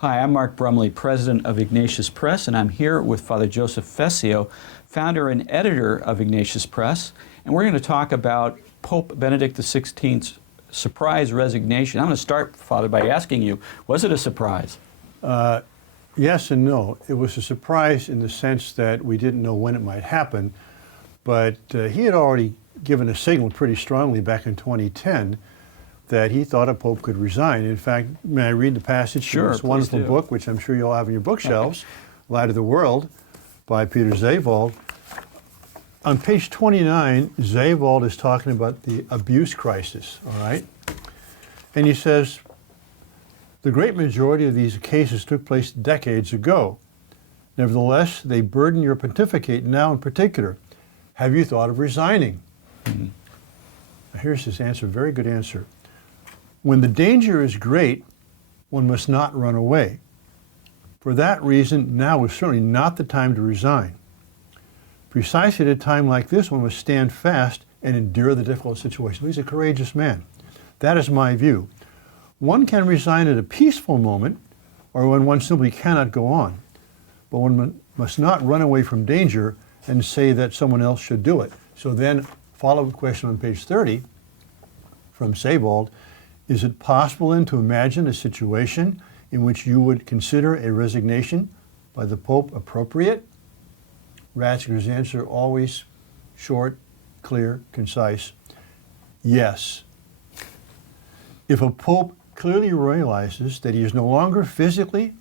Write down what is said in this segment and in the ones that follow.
Hi, I'm Mark Brumley, president of Ignatius Press, and I'm here with Father Joseph Fessio, founder and editor of Ignatius Press, and we're going to talk about Pope Benedict XVI's surprise resignation. I'm going to start, Father, by asking you, was it a surprise? Yes and no. It was a surprise in the sense that we didn't know when it might happen, but he had already given a signal pretty strongly back in 2010 that he thought a pope could resign. In fact, may I read the passage from this wonderful book, which I'm sure you all have in your bookshelves, Light of the World, by Peter Zewald. On page 29, Zewald is talking about the abuse crisis, all right? And he says, the great majority of these cases took place decades ago. Nevertheless, they burden your pontificate now in particular. Have you thought of resigning? Mm-hmm. Here's his answer, very good answer. When the danger is great, one must not run away. For that reason, now is certainly not the time to resign. Precisely at a time like this, one must stand fast and endure the difficult situation. He's a courageous man. That is my view. One can resign at a peaceful moment or when one simply cannot go on. But one must not run away from danger and say that someone else should do it. So then, follow-up question on page 30 from Zewald. Is it possible then to imagine a situation in which you would consider a resignation by the Pope appropriate? Ratzinger's answer, always short, clear, concise, yes. If a Pope clearly realizes that he is no longer physically,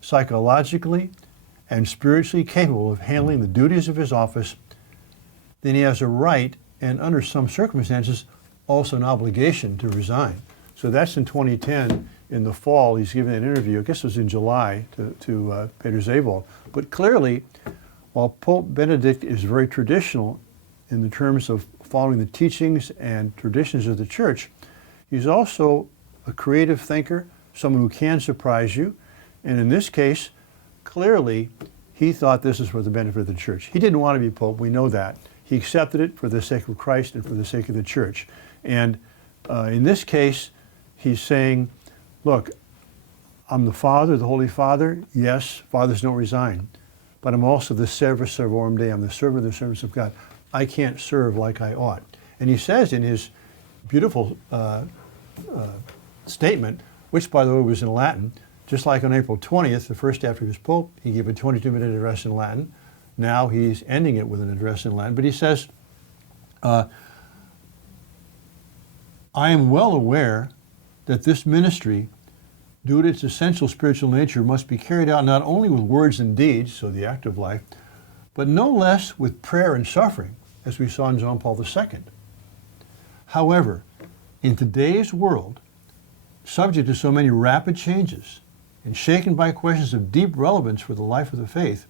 psychologically, and spiritually capable of handling the duties of his office, then he has a right, and under some circumstances, also an obligation to resign. So that's in 2010, in the fall, he's given an interview, I guess it was in July, to Peter Zewald. But clearly, while Pope Benedict is very traditional in the terms of following the teachings and traditions of the Church, he's also a creative thinker, someone who can surprise you. And in this case, clearly, he thought this is for the benefit of the Church. He didn't want to be Pope, we know that. He accepted it for the sake of Christ and for the sake of the Church. And in this case, he's saying, look, I'm the Father, the Holy Father. Yes, fathers don't resign. But I'm also the servus servorum Dei. I'm the servant of the servants of God. I can't serve like I ought. And he says in his beautiful statement, which by the way was in Latin, just like on April 20th, the first after he was Pope, he gave a 22-minute address in Latin. Now he's ending it with an address in Latin. But he says, I am well aware that this ministry, due to its essential spiritual nature, must be carried out not only with words and deeds, so the active life, but no less with prayer and suffering, as we saw in John Paul II. However, in today's world, subject to so many rapid changes and shaken by questions of deep relevance for the life of the faith,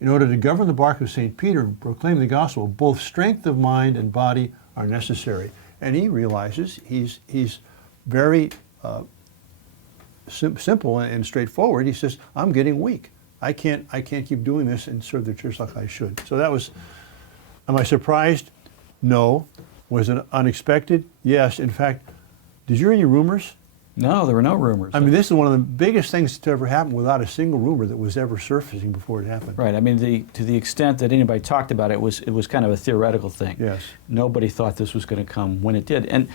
in order to govern the bark of St. Peter and proclaim the gospel, both strength of mind and body are necessary. And he realizes he's very simple and straightforward. He says, I'm getting weak. I can't keep doing this and serve the Church like I should. So that was, am I surprised? No. Was it unexpected? Yes. In fact, did you hear any rumors? No, there were no rumors. I mean, this is one of the biggest things to ever happen without a single rumor that was ever surfacing before it happened. Right. I mean, to the extent that anybody talked about it, it was kind of a theoretical thing. Yes. Nobody thought this was going to come when it did. And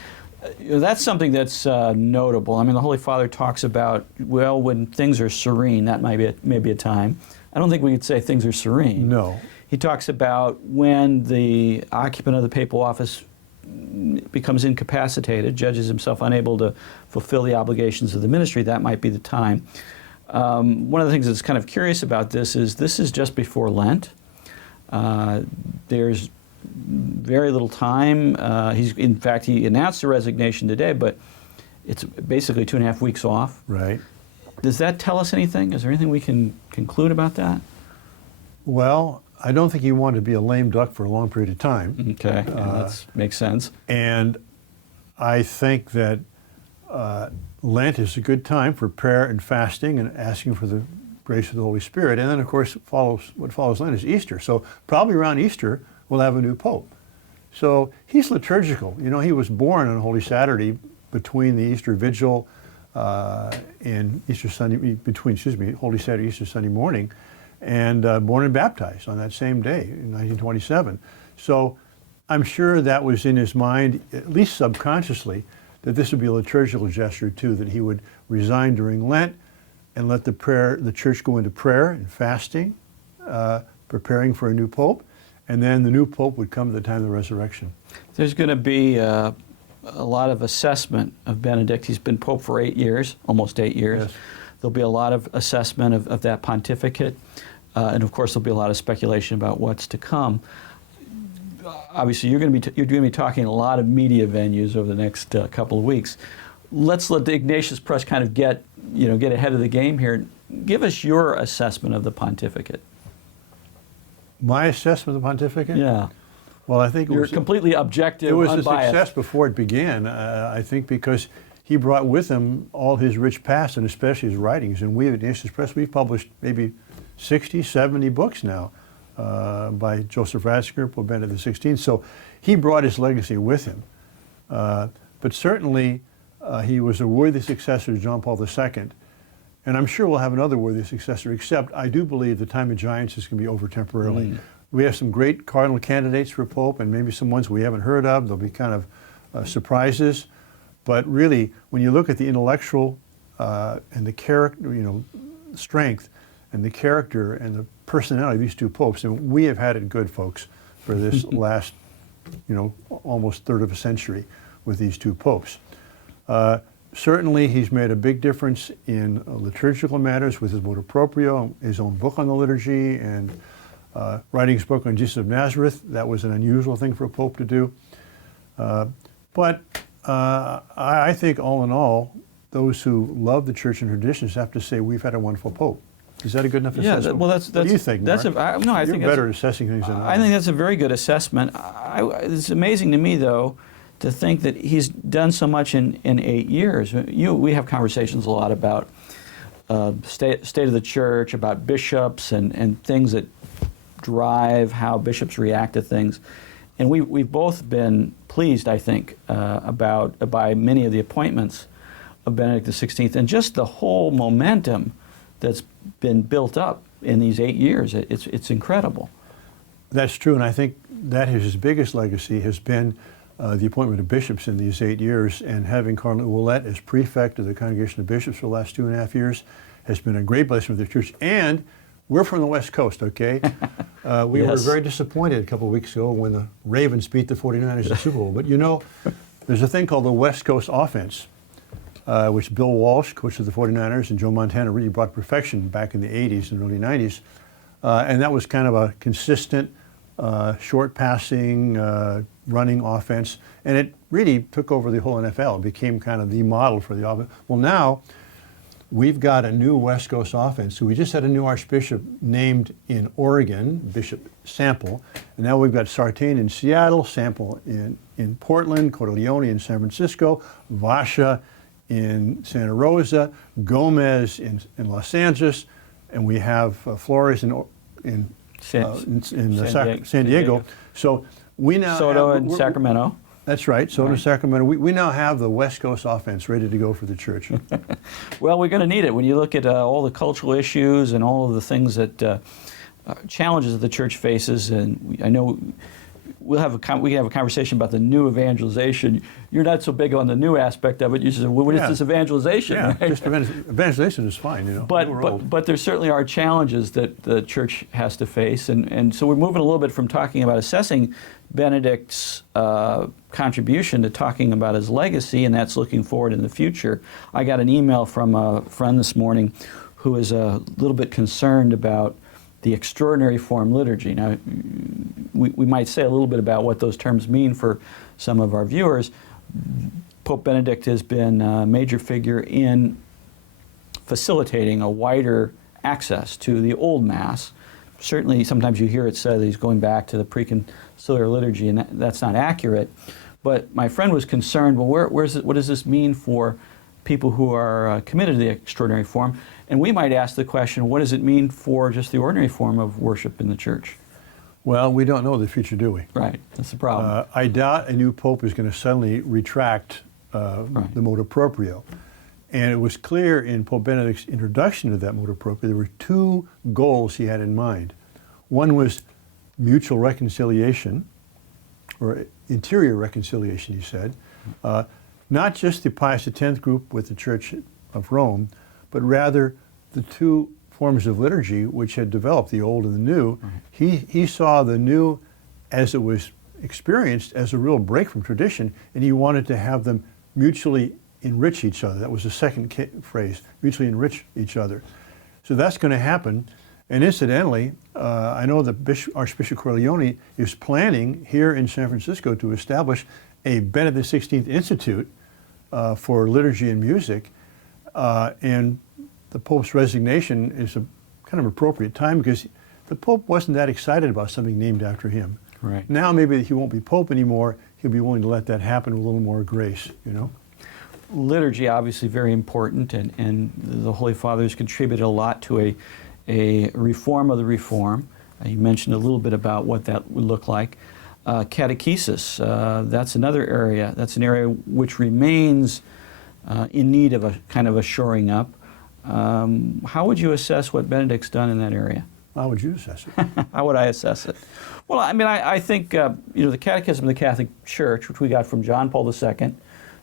that's something that's notable. I mean, the Holy Father talks about, well, when things are serene, that might be a time. I don't think we could say things are serene. No. He talks about when the occupant of the papal office becomes incapacitated, judges himself unable to fulfill the obligations of the ministry, that might be the time. One of the things that's kind of curious about this is just before Lent. There's very little time. In fact, he announced a resignation today, but it's basically 2.5 weeks off. Right. Does that tell us anything? Is there anything we can conclude about that? Well, I don't think he wanted to be a lame duck for a long period of time. Okay, that makes sense. And I think that Lent is a good time for prayer and fasting and asking for the grace of the Holy Spirit. And then, of course, what follows Lent is Easter. So probably around Easter, we'll have a new Pope. So he's liturgical. You know, he was born on Holy Saturday between the Easter Vigil in Easter Sunday, between, Holy Saturday, Easter Sunday morning, and born and baptized on that same day in 1927. So I'm sure that was in his mind, at least subconsciously, that this would be a liturgical gesture too, that he would resign during Lent and let the church go into prayer and fasting, preparing for a new pope, and then the new pope would come at the time of the resurrection. There's going to be a lot of assessment of Benedict. He's been pope for 8 years, almost 8 years. Yes. There'll be a lot of assessment of that pontificate, and of course there'll be a lot of speculation about what's to come. Obviously, you're going to be talking a lot of media venues over the next couple of weeks. Let's let the Ignatius Press kind of get ahead of the game here. Give us your assessment of the pontificate. My assessment of the pontificate? Yeah. Well, I think You're completely objective, it was unbiased. a success before it began, I think, because he brought with him all his rich past and especially his writings. And we at Ignatius Press, we've published maybe 60, 70 books now by Joseph Ratzinger, Pope Benedict XVI. So he brought his legacy with him. But certainly he was a worthy successor to John Paul II. And I'm sure we'll have another worthy successor, except I do believe the time of giants is going to be over temporarily. We have some great cardinal candidates for Pope, and maybe some ones we haven't heard of. They'll be kind of surprises. But really, when you look at the intellectual and the character, strength and the character and the personality of these two popes, and we have had it good, folks, for this last, almost third of a century with these two popes. Certainly, he's made a big difference in liturgical matters with his motu proprio, his own book on the liturgy, and writing his book on Jesus of Nazareth. That was an unusual thing for a pope to do. But I think, all in all, those who love the church and traditions have to say we've had a wonderful pope. Is that a good enough assessment? Well, that's. What do you think, Mark? You're better at assessing things than I am. I think that's a very good assessment. It's amazing to me, though, to think that he's done so much in 8 years. We have conversations a lot about state of the church, about bishops and things that drive how bishops react to things. And we've both been pleased, I think, by many of the appointments of Benedict XVI and just the whole momentum that's been built up in these 8 years. It's incredible. That's true, and I think that his biggest legacy has been the appointment of bishops in these 8 years, and having Cardinal Ouellet as prefect of the Congregation of Bishops for the last 2.5 years has been a great blessing for the church. And we're from the West Coast, okay? We were very disappointed a couple of weeks ago when the Ravens beat the 49ers in the Super Bowl. But there's a thing called the West Coast offense, which Bill Walsh, coach of the 49ers, and Joe Montana really brought perfection back in the 80s and early 90s. And that was kind of a consistent, short passing, running offense. And it really took over the whole NFL. It became kind of the model for the offense. Well, now we've got a new West Coast offense. So we just had a new archbishop named in Oregon, Bishop Sample. And now we've got Sartain in Seattle, Sample in Portland, Corleone in San Francisco, Vasha in Santa Rosa, Gomez in Los Angeles, and we have Flores in San Diego. So we now Soto in Sacramento. That's right, Soto in Sacramento. We now have the West Coast offense ready to go for the church. Well, we're going to need it when you look at all the cultural issues and all of the things that challenges that the church faces. And I know we can have a conversation about the new evangelization. You're not so big on the new aspect of it. You said, well, what is this evangelization? Yeah, right? just evangelization is fine, But there certainly are challenges that the church has to face. And so we're moving a little bit from talking about assessing Benedict's contribution to talking about his legacy, and that's looking forward in the future. I got an email from a friend this morning who is a little bit concerned about the extraordinary form liturgy. Now, we might say a little bit about what those terms mean for some of our viewers. Pope Benedict has been a major figure in facilitating a wider access to the Old Mass. Certainly, sometimes you hear it said that he's going back to the preconciliar liturgy, and that's not accurate. But my friend was concerned, well, what does this mean for people who are committed to the extraordinary form? And we might ask the question, what does it mean for just the ordinary form of worship in the church? Well, we don't know the future, do we? Right, that's the problem. I doubt a new pope is going to suddenly retract the motu proprio. And it was clear in Pope Benedict's introduction to that motu proprio, there were two goals he had in mind. One was mutual reconciliation, or interior reconciliation, he said. Not just the Pius X group with the Church of Rome, but rather the two forms of liturgy which had developed, the old and the new. He saw the new as it was experienced as a real break from tradition, and he wanted to have them mutually enrich each other. That was the second phrase, mutually enrich each other. So that's going to happen. And incidentally, I know that Archbishop Corleone is planning here in San Francisco to establish a Benedict XVI Institute for liturgy and music. And the Pope's resignation is a kind of appropriate time because the Pope wasn't that excited about something named after him. Right. Now maybe he won't be Pope anymore. He'll be willing to let that happen with a little more grace, you know. Liturgy, obviously very important, and the Holy Father has contributed a lot to a reform of the reform. You mentioned a little bit about what that would look like. Catechesis, that's another area. That's an area which remains in need of a kind of a shoring up. How would you assess what Benedict's done in that area? How would you assess it? How would I assess it? Well, I mean, I think the Catechism of the Catholic Church, which we got from John Paul II,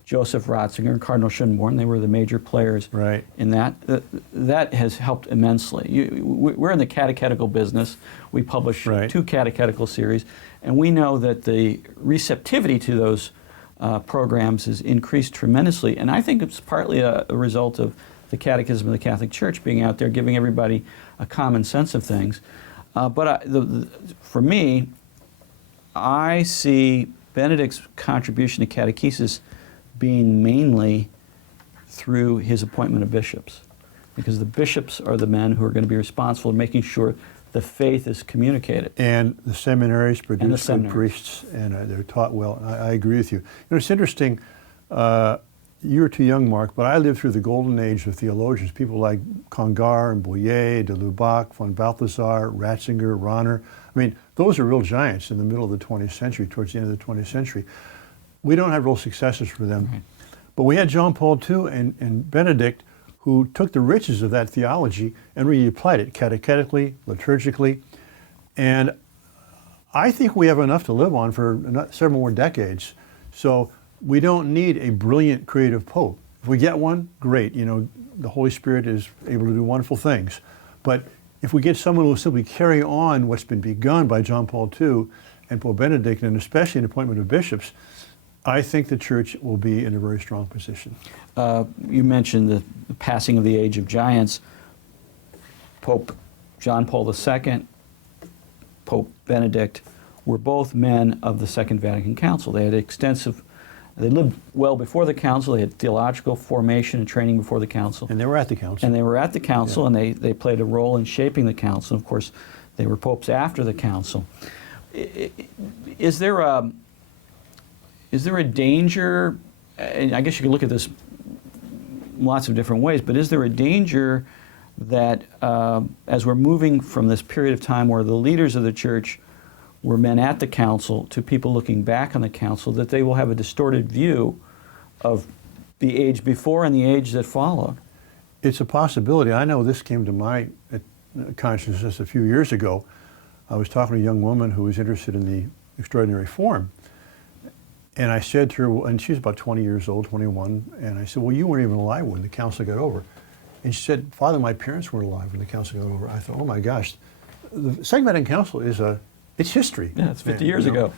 Joseph Ratzinger, and Cardinal Schönborn, they were the major players Right. in that. That has helped immensely. We're in the catechetical business. We publish Right. 2 catechetical series, and we know that the receptivity to those programs has increased tremendously, and I think it's partly a result of the Catechism of the Catholic Church being out there, giving everybody a common sense of things. But for me, I see Benedict's contribution to catechesis being mainly through his appointment of bishops, because the bishops are the men who are going to be responsible for making sure the faith is communicated. And the seminaries produce good seminaries. priests, and they're taught well. I agree with you. You know, it's interesting. You were too young, Mark, but I lived through the golden age of theologians, people like Congar and Boyer, de Lubac, von Balthasar, Ratzinger, Rahner. I mean, those are real giants in the middle of the 20th century, towards the end of the 20th century. We don't have real successors for them. Right. But we had John Paul II and Benedict, who took the riches of that theology and really applied it catechetically, liturgically. And I think we have enough to live on for several more decades. So we don't need a brilliant creative pope. If we get one, great. You know, the Holy Spirit is able to do wonderful things. But if we get someone who will simply carry on what's been begun by John Paul II and Pope Benedict, and especially an appointment of bishops, I think the Church will be in a very strong position. You mentioned the passing of the age of giants. Pope John Paul II, Pope Benedict were both men of the Second Vatican Council. They had they lived well before the council. They had theological formation and training before the council. And they were at the council. And they were at the council, Yeah. and they played a role in shaping the council. Of course, they were popes after the council. Is there a danger, and I guess you could look at this lots of different ways, but is there a danger that as we're moving from this period of time where the leaders of the Church were men at the council to people looking back on the council, that they will have a distorted view of the age before and the age that followed? It's a possibility. I know this came to my consciousness a few years ago. I was talking to a young woman who was interested in the extraordinary form. And I said to her, and she was about 20 years old, 21, and I said, well, you weren't even alive when the council got over. And she said, Father, my parents weren't alive when the council got over. I thought, oh my gosh, the Second Vatican Council it's history. Yeah, it's 50 years ago.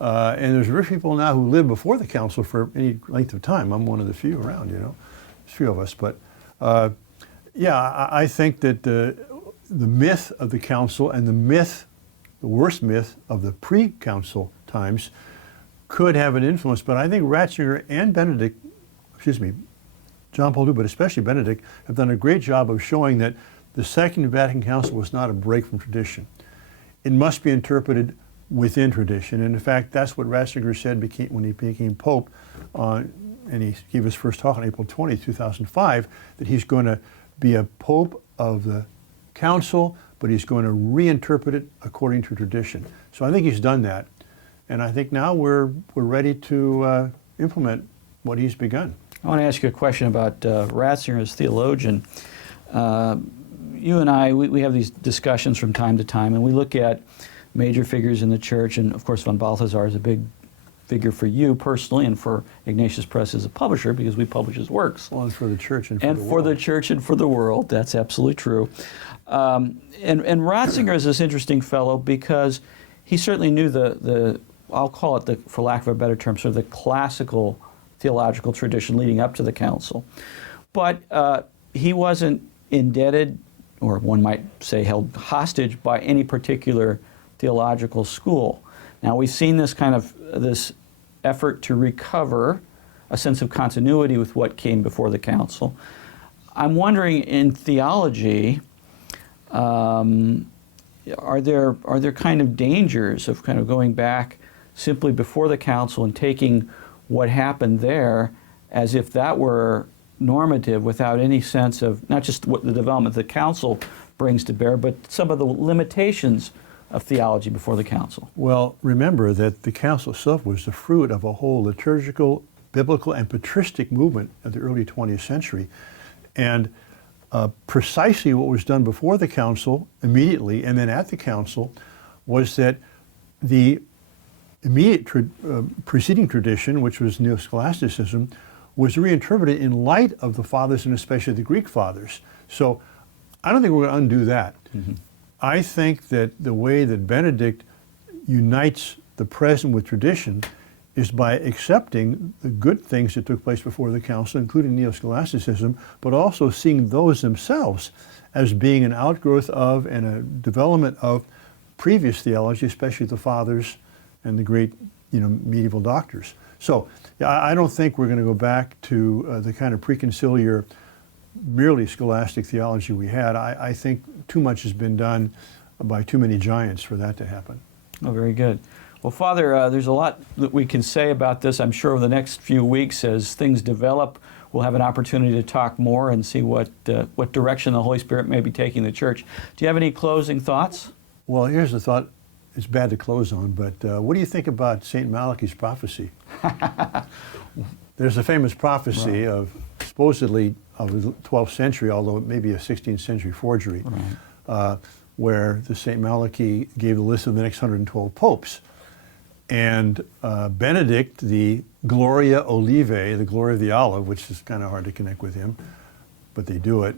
And there's rich people now who lived before the council for any length of time. I'm one of the few around, you know. There's a few of us. But yeah, I think that the myth of the council and the worst myth of the pre-council times could have an influence. But I think Ratzinger and John Paul II, but especially Benedict, have done a great job of showing that the Second Vatican Council was not a break from tradition. It must be interpreted within tradition. And in fact, that's what Ratzinger said when he became Pope, and he gave his first talk on April 20, 2005, that he's going to be a Pope of the Council, but he's going to reinterpret it according to tradition. So I think he's done that. And I think now we're ready to implement what he's begun. I want to ask you a question about Ratzinger as theologian. You and I, we have these discussions from time to time, and we look at major figures in the church, and of course von Balthasar is a big figure for you personally and for Ignatius Press as a publisher because we publish his works. Well, and for the church and for and the for world. the church and for the world. That's absolutely true. And Ratzinger is this interesting fellow because he certainly knew the I'll call it, for lack of a better term, sort of the classical theological tradition leading up to the council. But he wasn't indebted, or one might say held hostage, by any particular theological school. Now, we've seen this this effort to recover a sense of continuity with what came before the council. I'm wondering, in theology, are there kind of dangers of kind of going back simply before the council and taking what happened there as if that were normative without any sense of not just what the development the council brings to bear, but some of the limitations of theology before the council? Well, remember that the council itself was the fruit of a whole liturgical, biblical, and patristic movement of the early 20th century. And precisely what was done before the council, immediately, and then at the council, was that the immediate preceding tradition, which was neo-scholasticism, was reinterpreted in light of the fathers and especially the Greek fathers. So I don't think we're going to undo that. Mm-hmm. I think that the way that Benedict unites the present with tradition is by accepting the good things that took place before the council, including neo-scholasticism, but also seeing those themselves as being an outgrowth of and a development of previous theology, especially the fathers and the great, medieval doctors. So I don't think we're going to go back to the kind of preconciliar, merely scholastic theology we had. I think too much has been done by too many giants for that to happen. Oh, very good. Well, Father, there's a lot that we can say about this. I'm sure over the next few weeks, as things develop, we'll have an opportunity to talk more and see what direction the Holy Spirit may be taking the church. Do you have any closing thoughts? Well, here's the thought. It's bad to close on, but what do you think about St. Malachi's prophecy? There's a famous prophecy of supposedly of the 12th century, although it may be a 16th century forgery, where the St. Malachi gave the list of the next 112 popes. And Benedict, the Gloria Olivae, the glory of the olive, which is kind of hard to connect with him, but they do it,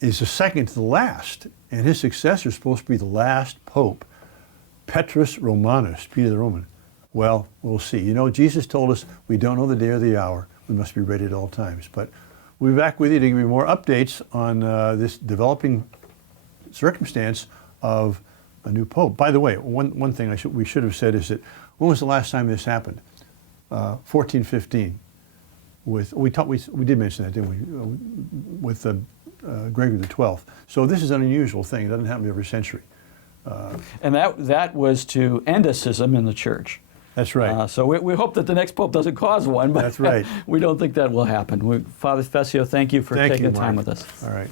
is the second to the last. And his successor is supposed to be the last pope, Petrus Romanus, Peter the Roman. Well, we'll see. Jesus told us we don't know the day or the hour. We must be ready at all times. But we'll be back with you to give you more updates on this developing circumstance of a new pope. By the way, one thing we should have said is that when was the last time this happened? 1415. We did mention that, didn't we? With Gregory XII. So this is an unusual thing. It doesn't happen every century. And that was to end a schism in the church. That's right. So we hope that the next pope doesn't cause one, but that's right. We don't think that will happen. Father Fessio, thank you for taking the time with us. All right.